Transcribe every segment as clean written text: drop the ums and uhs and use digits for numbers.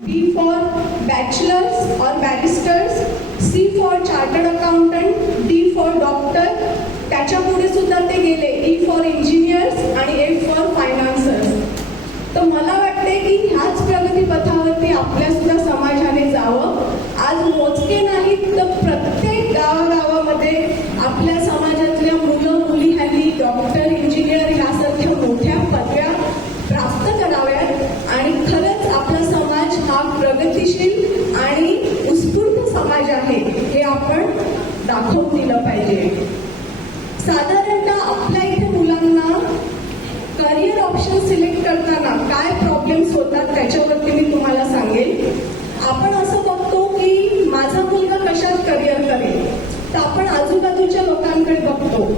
B for bachelors or barristers, C for chartered accountant, D for doctor, त्याच्या पुढे सुद्धा ते गेले E for engineers आणि F for financiers. तर मला वाटते की ह्याच प्रगतीपथावरती आपल्या सुद्धा समाजाने जावं. आज मोजके नाहीत तर प्रत्येक गावागावामध्ये आपल्या समाजातल्या मुलं मुली हल्ली डॉक्टर इंजिनियर यासारख्या मोठ्या पदव्या प्राप्त कराव्यात आणि खरंच आपला समाज हा प्रगतिशील आणि उत्स्फूर्त समाज आहे हे आपण दाखवून दिलं पाहिजे. साधारणतः आपल्या इथे मुलांना करिअर ऑप्शन सिलेक्ट करताना काय प्रॉब्लेम्स होतात त्याच्यावरती मी तुम्हाला सांगेन. आपण असं बघतो की माझा मुलगा कशात करिअर करेल तर आपण आजूबाजूच्या लोकांकडे बघतो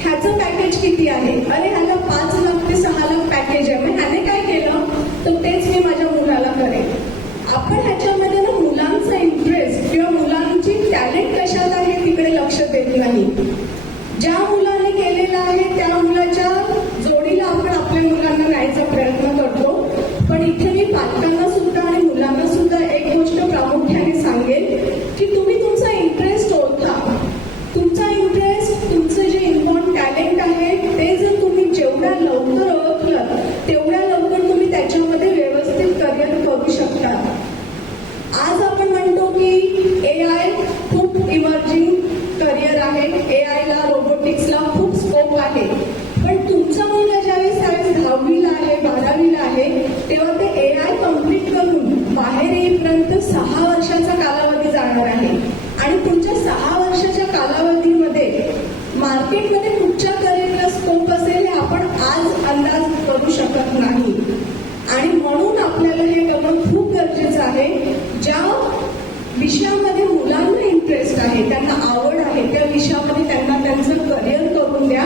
ह्याचं पॅकेज किती आहे, अरे ह्याला 5 लाख ते 6 लाख पॅकेज आहे, मग ह्याने काय केलं तर तेच मी माझ्या मुलाला करेन. आपण ह्याच्यामध्ये ना मुलांचा इंटरेस्ट किंवा मुलांची टॅलेंट कशात आहे तिकडे लक्ष देत नाही. ज्या मुलाने केलेलं आहे त्या मुलाच्या जोडीला आपण आपल्या मुलांना न्यायचा प्रयत्न करतो. पण इथे मी पालकांना सुद्धा आणि मुलांना सुद्धा एक गोष्ट प्रामुख्याने सांगेन की तुम्ही तुमचा इंटरेस्ट ओळखा. तुमचा इंटरेस्ट, तुमचं जे इनबॉर्न टॅलेंट आहे ते जर तुम्ही जेवढ्या लवकर ओळखलं तेवढ्या लवकर तुम्ही त्याच्यामध्ये व्यवस्थित करिअर करू शकता. आज आपण म्हणतो की AI खूप इमर्जिंग करिअर आहे, AI ला रोबोटिक्सला खूप स्कोप आहे. पण तुमचा मुलगा ज्यावेळेस 10वीला आहे 12वीला आहे तेव्हा ते AI कम्प्लीट करून बाहेर येईपर्यंत 6 वर्षाचा कालावधी जाणार आहे आणि पुढच्या 6 वर्षाच्या कालावधीमध्ये मार्केटमध्ये कुठच्या करिअरला स्कोप असेल हे आपण आज अंदाज करू शकत नाही. आणि म्हणून आपल्याला हे करणं खूप गरजेचं आहे. ज्या विषयामध्ये मुलांना इंटरेस्ट आहे, त्यांना आवड आहे, त्या विषयामध्ये त्यांना त्यांचं करिअर करून द्या.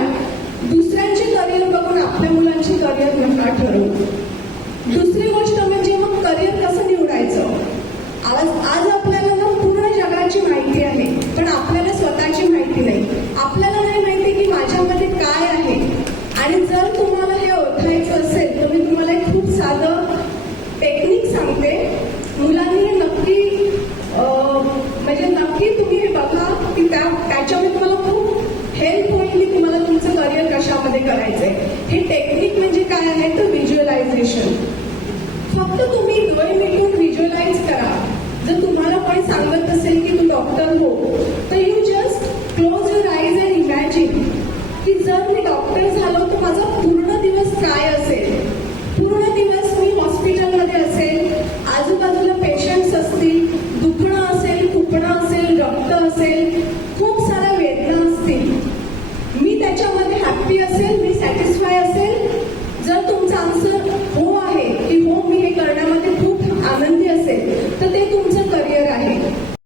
दुसऱ्यांचे करिअर बघून आपल्या मुलांची करिअर नका ठरवू. दुसरी गोष्ट म्हणजे मग करिअर कसं निवडायचं. आज आपल्याला ना पूर्ण जगाची माहिती आहे पण आपल्याला स्वतःची माहिती नाही. आपल्याला नाही माहिती की माझ्यामध्ये काय आहे. आणि जर तुम्हाला हे ओळखायचं असेल तर मी तुम्हाला एक खूप साधं टेक्निक सांगते. मुलांनी हे नक्की म्हणजे नक्की तुम्ही हे बघा की त्याच्यामध्ये तुम्हाला खूप हेल्प होईल की तुम्हाला तुमचं करिअर कशामध्ये करायचंय. हे टेक्निक म्हणजे काय आहे तर व्हिज्युअलायझेशन. फक्त तुम्ही डोळे मिटून व्हिज्युअलाइज करा. जर तुम्हाला कोणी सांगत असेल की तू डॉक्टर हो तर you just close your eyes and imagine की जर मी डॉक्टर झालो तर माझा